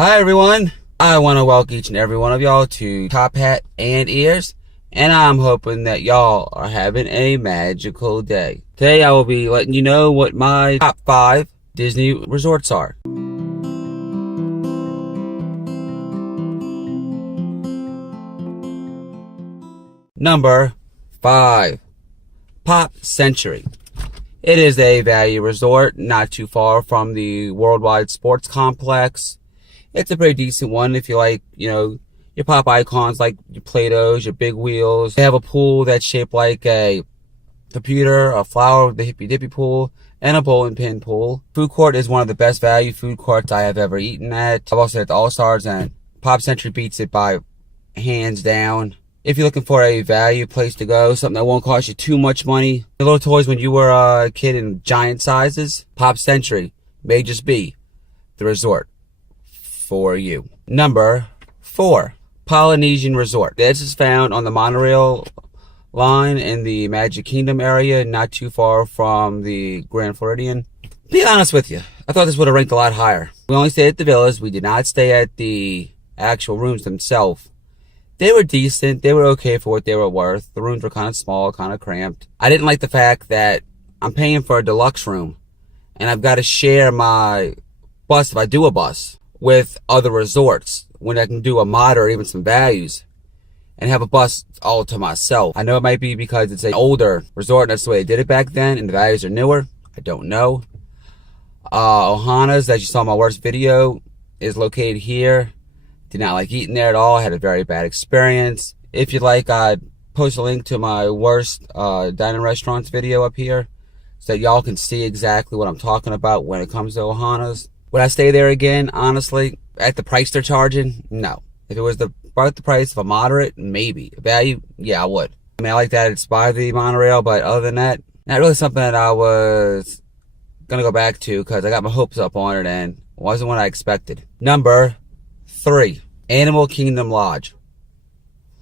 Hi everyone, I want to welcome each and every one of y'all to Top Hat and Ears, and I'm hoping that y'all are having a magical day. Today I will be letting you know what my top 5 Disney resorts are. Number 5, Pop Century. It is a value resort not too far from the Worldwide Sports Complex. It's a pretty decent one if you like, your pop icons like your Play-Dohs, your big wheels. They have a pool that's shaped like a computer, a flower, the hippy dippy pool, and a bowling pin pool. Food court is one of the best value food courts I have ever eaten at. I've also had the All-Stars, and Pop Century beats it by hands down. If you're looking for a value place to go, something that won't cost you too much money, the little toys when you were a kid in giant sizes, Pop Century may just be the resort for you. Number 4, Polynesian Resort. This is found on the monorail line in the Magic Kingdom area, not too far from the Grand Floridian. Be honest with you, I thought this would have ranked a lot higher. We only stayed at the villas. We did not stay at the actual rooms themselves. They were decent. They were okay for what they were worth. The rooms were kind of small, kind of cramped. I didn't like the fact that I'm paying for a deluxe room and I've got to share my bus, if I do a bus, with other resorts when I can do a mod or even some values and have a bus all to myself. I know it might be because it's an older resort and that's the way they did it back then and the values are newer. I don't know. Ohana's, that you saw in my worst video, is located here. Did not like eating there at all. I had a very bad experience. If you'd like, I'd post a link to my worst dining restaurants video up here so that y'all can see exactly what I'm talking about when it comes to Ohana's. Would I stay there again? Honestly, at the price they're charging, no. If it was about the price of a moderate, maybe. Value, yeah, I would. I mean, I like that it's by the monorail, but other than that, not really something that I was gonna go back to because I got my hopes up on it and it wasn't what I expected. Number 3, Animal Kingdom Lodge.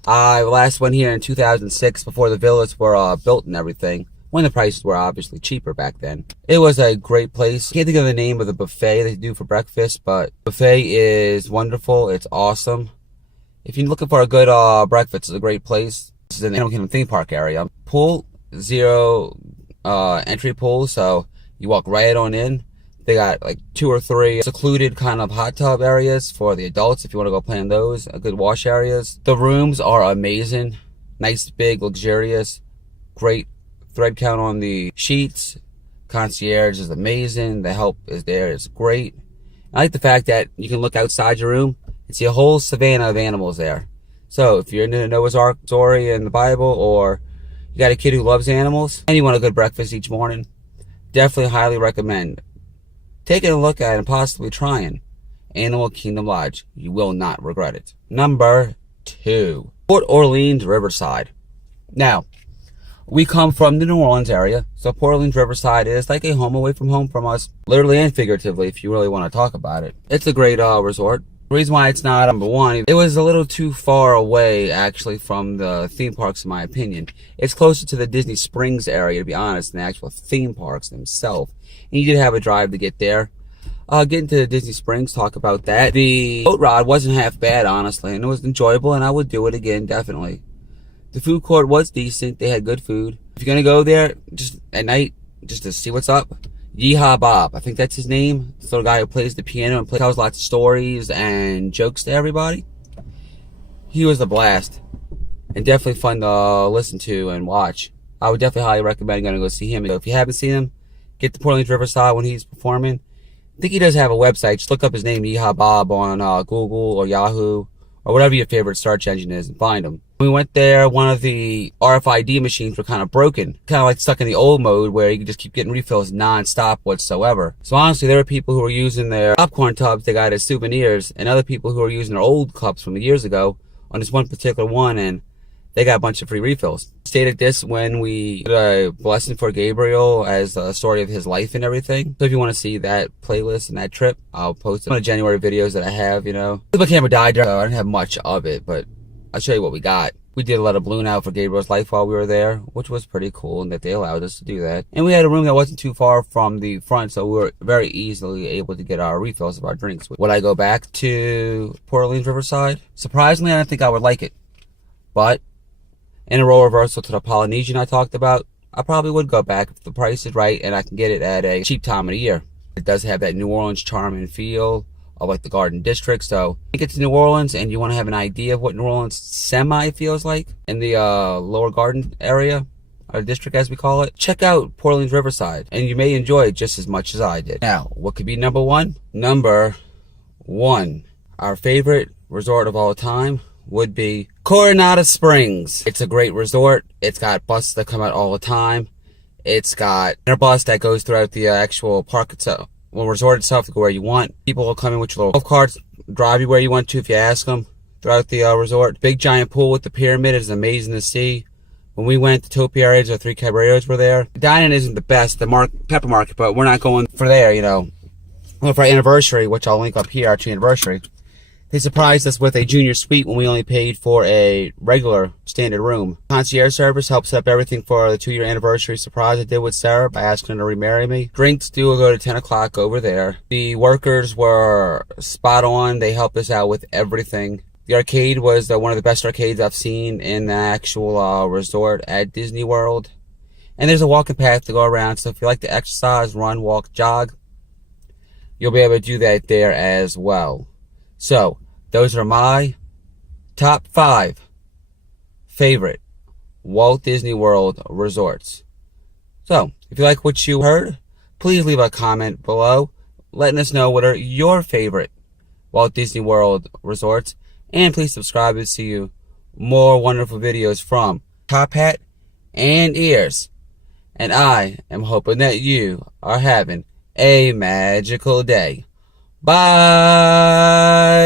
I last went here in 2006 before the villas were built and everything, when the prices were obviously cheaper back then. It was a great place. Can't think of the name of the buffet they do for breakfast, but buffet is wonderful. It's awesome. If you're looking for a good breakfast, it's a great place. This is in the Animal Kingdom theme park area. Pool, 0 entry pool, so you walk right on in. They got like 2 or 3 secluded kind of hot tub areas for the adults if you want to go play in those. Good wash areas. The rooms are amazing. Nice, big, luxurious. Great thread count on the sheets. Concierge is amazing. The help is there. It's great. I like the fact that you can look outside your room and see a whole savanna of animals there. So if you're into Noah's Ark story in the Bible, or you got a kid who loves animals and you want a good breakfast each morning, definitely highly recommend taking a look at and possibly trying Animal Kingdom Lodge. You will not regret it. Number 2, Port Orleans Riverside. Now, we come from the New Orleans area, so Port Orleans Riverside is like a home away from home from us, literally and figuratively, if you really want to talk about it. It's a great resort. The reason why it's not number 1, it was a little too far away, actually, from the theme parks, in my opinion. It's closer to the Disney Springs area, to be honest, than the actual theme parks themselves. And you did have a drive to get there. Get into Disney Springs, talk about that. The boat ride wasn't half bad, honestly, and it was enjoyable, and I would do it again, definitely. The food court was decent. They had good food. If you're going to go there just at night, just to see what's up, Yeehaw Bob, I think that's his name. This little guy who plays the piano and tells lots of stories and jokes to everybody. He was a blast. And definitely fun to listen to and watch. I would definitely highly recommend going to go see him. If you haven't seen him, get to Port Orleans Riverside when he's performing. I think he does have a website. Just look up his name, Yeehaw Bob, on Google or Yahoo or whatever your favorite search engine is and find him. When we went there, one of the RFID machines were kind of broken. Kind of like stuck in the old mode where you could just keep getting refills non-stop whatsoever. So honestly, there were people who were using their popcorn tubs they got as souvenirs and other people who were using their old cups from the years ago on this one particular one, and they got a bunch of free refills. Stayed at this when we did a blessing for Gabriel as a story of his life and everything. So if you want to see that playlist and that trip, I'll post one of the January videos that I have, My camera died, so I didn't have much of it, but I'll show you what we got. We did a lot of balloon out for Gabriel's life while we were there, which was pretty cool, and that they allowed us to do that. And we had a room that wasn't too far from the front, so we were very easily able to get our refills of our drinks. Would I go back to Port Orleans Riverside? Surprisingly, I don't think I would like it. But in a role reversal to the Polynesian I talked about, I probably would go back if the price is right and I can get it at a cheap time of the year. It does have that New Orleans charm and feel of like the Garden District. So if you get to New Orleans and you want to have an idea of what New Orleans semi feels like in the lower garden area, or district as we call it, check out Port Orleans Riverside and you may enjoy it just as much as I did. Now, what could be number one? Number one, our favorite resort of all time would be Coronado Springs. It's a great resort. It's got buses that come out all the time. It's got a bus that goes throughout the actual park itself. Well, resort itself to go where you want. People will come in with your little golf carts, drive you where you want to if you ask them throughout the resort. Big giant pool with the pyramid is amazing to see. When we went to topiaries, our 3 caballeros were there. The dining isn't the best, the pepper market, but we're not going for there, you know. Well, for our anniversary, which I'll link up here, our anniversary, they surprised us with a junior suite when we only paid for a regular standard room. Concierge service helps set up everything for the 2-year anniversary surprise I did with Sarah by asking her to remarry me. Drinks do go to 10 o'clock over there. The workers were spot on. They helped us out with everything. The arcade was one of the best arcades I've seen in the actual resort at Disney World. And there's a walking path to go around, so if you like to exercise, run, walk, jog, you'll be able to do that there as well. So, those are my top 5 favorite Walt Disney World resorts. So, if you like what you heard, please leave a comment below letting us know what are your favorite Walt Disney World resorts. And please subscribe to see more wonderful videos from Top Hat and Ears. And I am hoping that you are having a magical day. Bye!